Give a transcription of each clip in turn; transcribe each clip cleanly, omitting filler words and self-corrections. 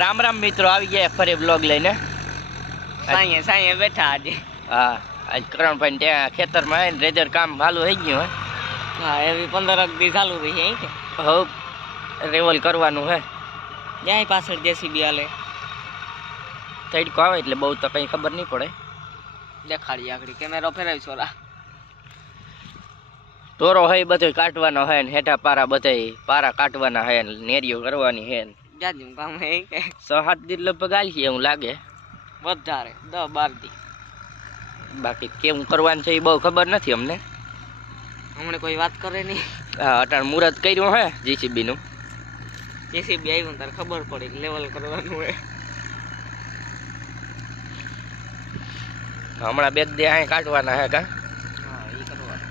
રામ રામ મિત્રો, આવી ગયા ફરી બ્લોગ લઈને. સાંયે બેઠા આજે. હા, આજ કરણભાઈ ત્યાં ખેતરમાં આવીને રેજર કામ ચાલુ થઈ ગયું હે. હા, એવી 15 દી ચાલુ રહી છે. હવ રેવલ કરવાનું હે. જાય પાછળ જેસીબી હાલે. તડકો આવે એટલે બહુ તો કંઈ ખબર નહીં પડે. દેખાડી આગળ કેમેરો ફેરવી છોરા. તોરો હે બધો કાઢવાનો હે ને હેઠા પારા બધા પારા કાઢવાના હે ને નેરીઓ કરવાની હે ને જાજુ કામ હે કે 6-7 દી લગભગ આલી છે એવું લાગે. વધારે 10-12 દી. બાકી કેવું કરવાનું છે એ બહુ ખબર નથી અમને. હમણે કોઈ વાત કરે નહીં. હા, અટાણ મુહૂર્ત કર્યું હે જીસીબી નું. જેસીબી આવ્યું તારે ખબર પડી લેવલ કરવાનું હે. હમણાં 2 દી અહીં કાઢવાના હે કા. હા, એ કરવાનું.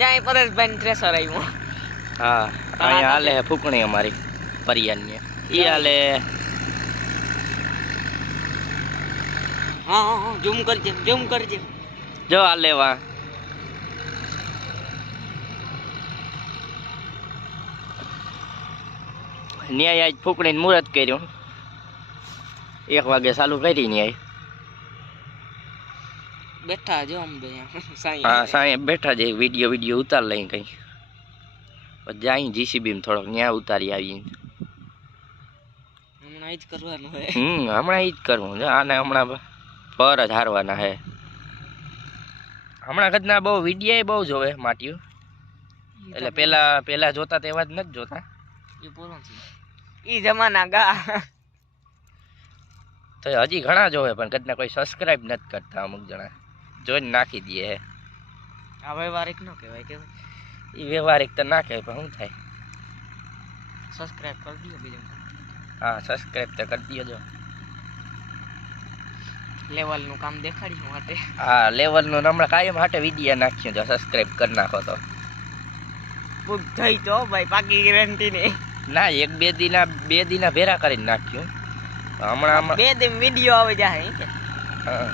જાય પરેશભાઈ ટ્રેસર આવ્યું. હા, અહીંયા હાલે ફૂકણી અમારી પરિયાની ઈ હાલે. હા, ઝૂમ કરજે. જો હાલે વા. ન્યાય આજ ફૂકણીને મુહૂર્ત કર્યું. 1 વાગે ચાલુ કરી ન્યાય. બેઠા જો આમ બે હા, સાંયે બેઠા છે. વિડીયો ઉતાર લઈ કઈ જાય જીસીબી થોડોક ન્યા ઉતારી આવીએ. હમણાં જ કરવાનું હે. હમણાં ઈ જ કરવું છે. આને હમણાં પર જ હારવાના હે. હમણાં કદના બહુ વિડીયો બહુ જોવે માટ્યું. એટલે પેલા જોતા તેવા જ નથી જોતા. એ બોલો છે ઈ જમાના ગા. તો હજી ઘણા જોવે પણ કદના કોઈ સબસ્ક્રાઇબ નથી કરતા. અમુક જણા જોઈને નાખી દે હે. આ વ્યવહારિક ન કહેવાય કે એ વ્યવહારિક તો ના કહેવાય પણ શું થાય. સબસ્ક્રાઇબ કરી દો બીજું. હા, સબસ્ક્રાઇબ તો કરી દો. લેવલનું કામ દેખાડ્યું માટે. હા, લેવલનું હમણાં કાયમ માટે વિડીયો નાખ્યું. જો સબસ્ક્રાઇબ કરી નાખો તો બુક થઈ તો ભાઈ પાકી ગેરંટી ને. ના, 1-2 દીના ભેરા કરીને નાખ્યું. હમણાં 2 દિન વિડીયો આવે જાય કે. હા,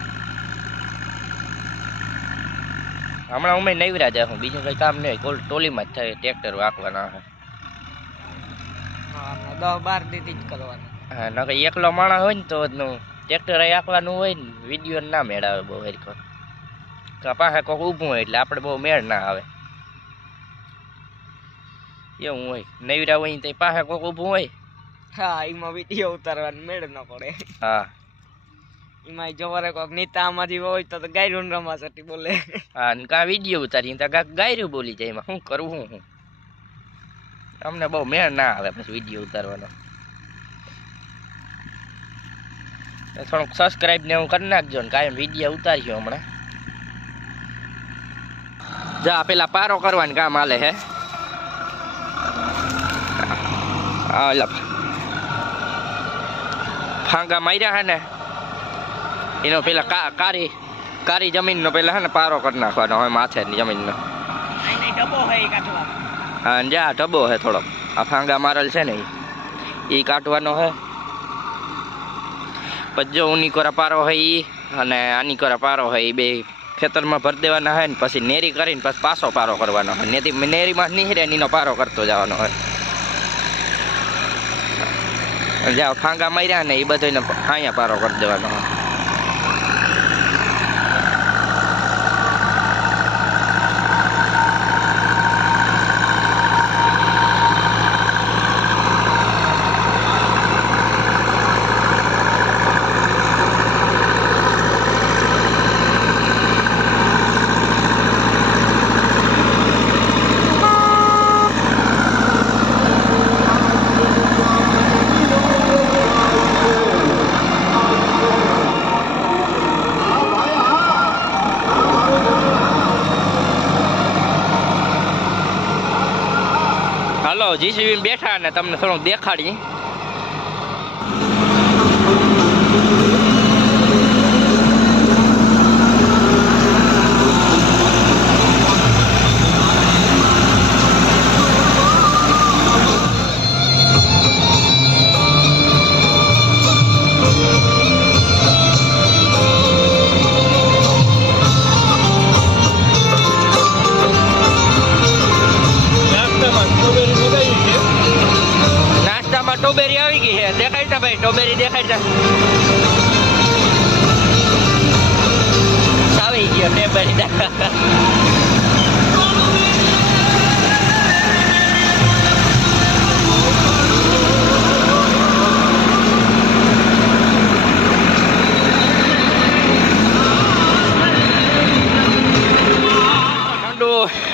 હમણાં અમે નવરા જાઉં. બીજું કઈ કામ નહીં. ટોલીમાં જ થાય. ટ્રેક્ટર વાંકવાના હે. 10-12 દી જ કરવાનું. હા, નકર એકલો માણસ હોય ને તો ટ્રેક્ટર આંકવાનું હોય ને વિડીયો ના મેળ આવે બહુ હરખો. પાસે કોઈક ઊભું હોય એટલે આપણે બહુ મેળ ના આવે. એવું હોય. નવરા હોય તો પાસે કોઈક ઊભું હોય. હા, એમાં વિડીયો ઉતારવાનું મેળ ન પડે. હા, એમાં જવારે કોઈક નીતા આમાંથી હોય તો ગાયરું રમાસટી બોલે. હા, કાં વિડીયો ઉતારી તો કાંક ગાયરું બોલી જાય. એમાં શું કરવું? હું અમને બહુ મેળ ના આવે પછી વિડીયો ઉતારવાનો. થોડુંક સબસ્ક્રાઇબ ને હું કરી નાખજો ને કાયમ વિડીયો ઉતાર્યો હમણાં. જા પેલા પારો કરવાનું કામ હાલે હે. ફાંગા માર્યા હે ને એનો પેલા કારી જમીનનો પેલા હે ને પારો કરી નાખવાનો હોય માથેની જમીનનો. હા, જા ઢબો હે થોડોક. આ ફાંગા મારેલ છે ને એ કાઢવાનો હે. પછી જો ઉનીકોરા પારો હોય એ અને આનીકોરા પારો હોય એ બે ખેતરમાં ભરી દેવાના હોય ને પછી નેરી કરીને પછી પાછો પારો કરવાનો હોય. નેરીમાં નીહરે એનો પારો કરતો જવાનો હોય. જ્યાં ફાંગા માર્યા ને એ બધાને અહીંયા પારો કરી દેવાનો હોય. હાલો, જીસીબી બેઠા ને તમને થોડુંક દેખાડી. ભાઈ સ્ટ્રોબેરી દેખાડતા આવી ગયો સ્ટ્રોબેરી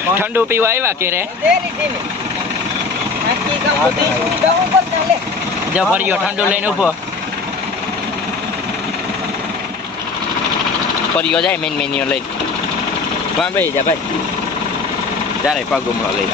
ઠંડુ પીવા આવ્યા કે રે જો ફર્યો ઠંડુ લઈને ઉભો ફર્યો જાય મેન મેન્યુ લઈ વાં બેસી જા ભાઈ ત્યારે પગ ઉમળો લઈ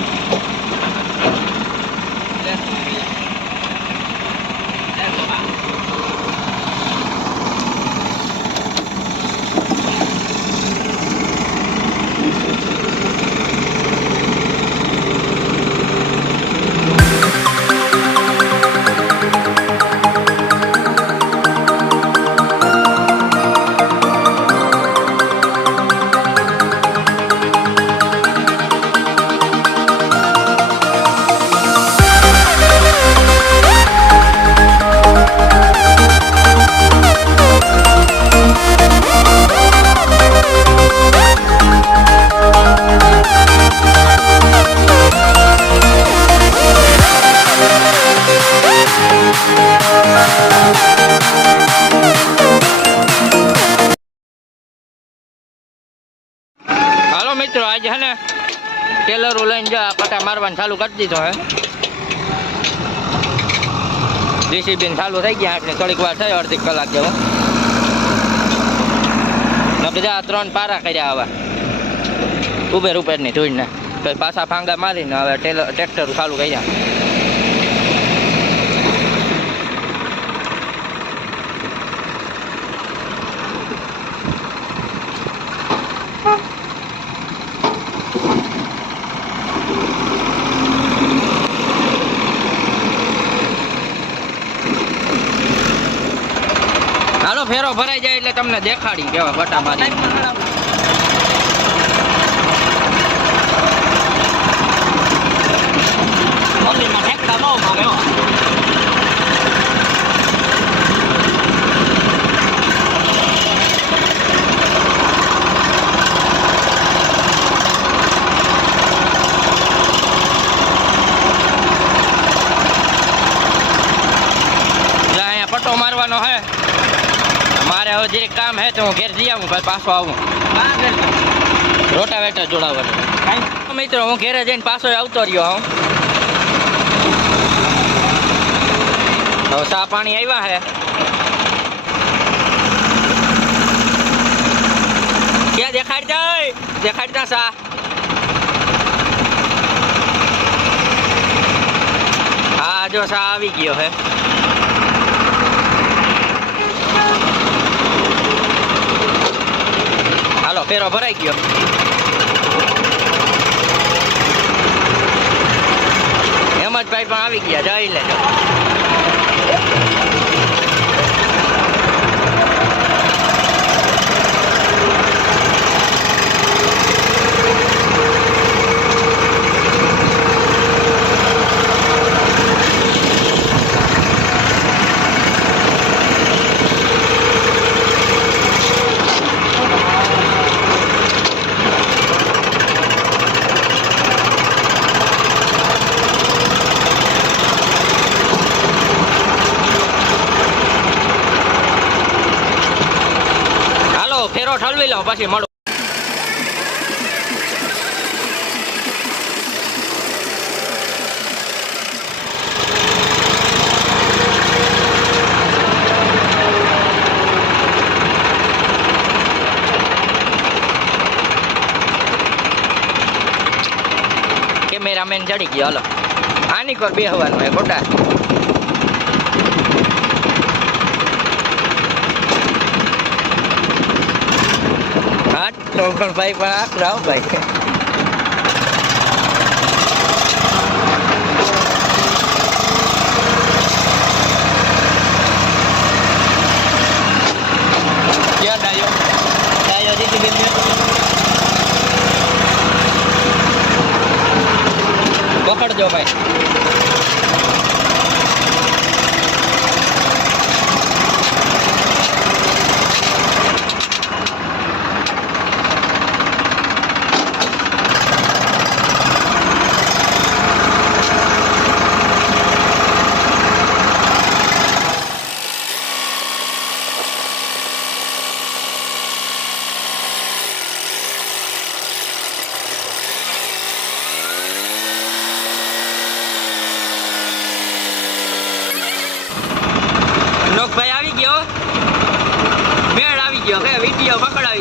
મિત્રો આજે હે ને ટેલરો લઈને જો આ પટા મારવાનું ચાલુ કરી દીધો હે ડીસીબીન ચાલુ થઈ ગયા એટલે થોડીક વાર થઈ અડધી કલાક જેવો ને બધા 3 પારા કર્યા આવા ઉપરની ધૂળને તો પાછા ફાંગા મારીને હવે ટ્રેક્ટર ચાલુ કર્યા હાલો ફેરો ભરાઈ જાય એટલે તમને દેખાડી કેવા બટા મારી પટ્ટો મારવાનો હે મારે હવે જે કામ હે તો હું ઘેર જઈ આવું ભાઈ પાછો આવું રોટાવેટર જોડાવવાનું મિત્રો હું ઘેરે જઈને પાછો આવતો રહ્યો હું હવે ચા પાણી આવ્યા હે ક્યાં દેખાડતા ચા હા જો ચા આવી ગયો હે હાલો ફેરો ભરાઈ ગયો હેમંતભાઈ પણ આવી ગયા જઈ લેજો ફેરો ઠલવી લો પછી મળો કેમેરામેન ચડી ગયો હાલો આની કોર બેહવાનું હે ખોટા તો પણ ભાઈ પણ આખું આવ ભાઈ ક્યાં ડાયો દીધી બેન પકડજો ભાઈ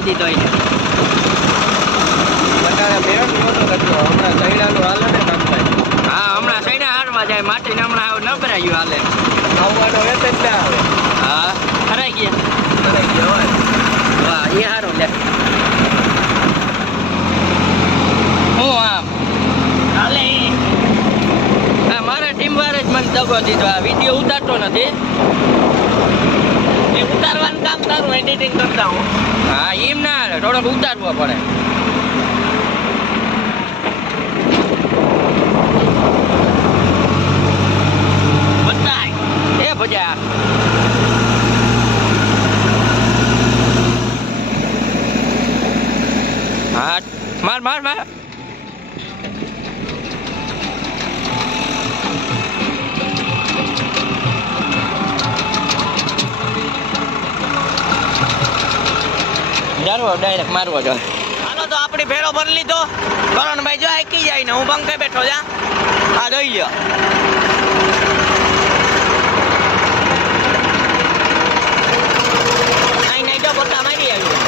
કરાવી દીધો એને. બટાકા મેળ નહોતો કરતો હમણાં સૈડાનું હાલે ને કામભાઈ હા હમણાં સૈડા હારવા જાય માટીને હમણાં આવું ન ભરાયું હાલે. આવવાનો વેત જ ના આવે હા ખરાઈ ગયા. કરે જવાય વાહ એ સારું લે. હું આમ હાલે હા મારા ટીમ વાળે જ મને દગો દીધો. આ વિડીયો ઉતારતો નથી. એ ઉતારવાનું કામ તારું એડિટિંગ કરતા હું હા એમ ના હાલે થોડોક ઉતારવો પડે. બતાય એ ભજા હા માર માર માર. જારવો ડાયરેક્ટ મારવો જોઈએ. હાલો તો આપણી ભેરો ભરી લીધો કરણભાઈ જો આકી જાય ને હું પંખે બેઠો જા આ જોઈ લ્યો અહીં નહીં તો ગોટા મારી આવ્યો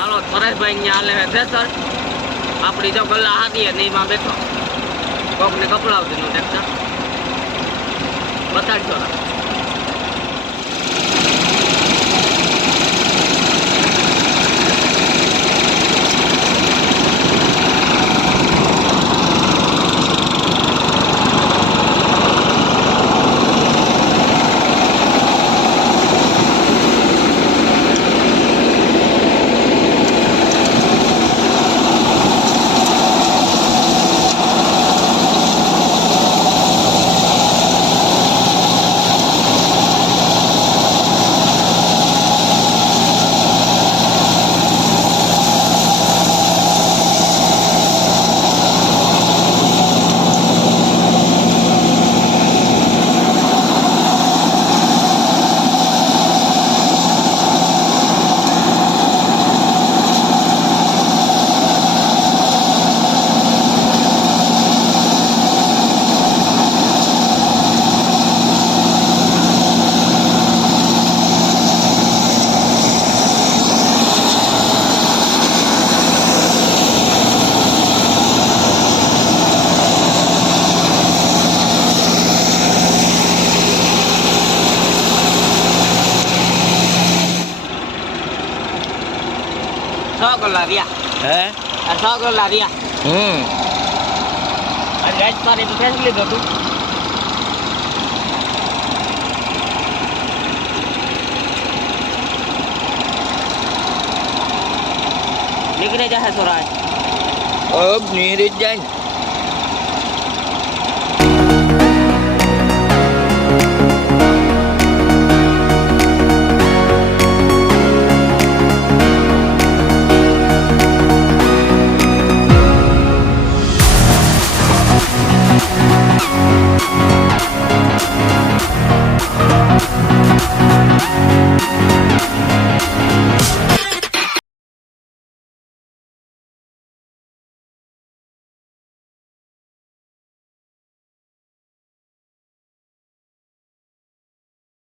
હાલો પરેશભાઈ અહીંયા હાલે છે સર આપણી જો ગલ્લા હાથી ને એમાં બેઠો કોકને કપડાવતી નું ટ્રેક્ટર બતાડજો ના ગલ્લા રહ્યા હે આ 100 ગલ્લા રહ્યા આ રાજસ્થાની તો ફેસ લીધો તું નીકળે જશે સ્વરાજ અબ નીરજ જાય.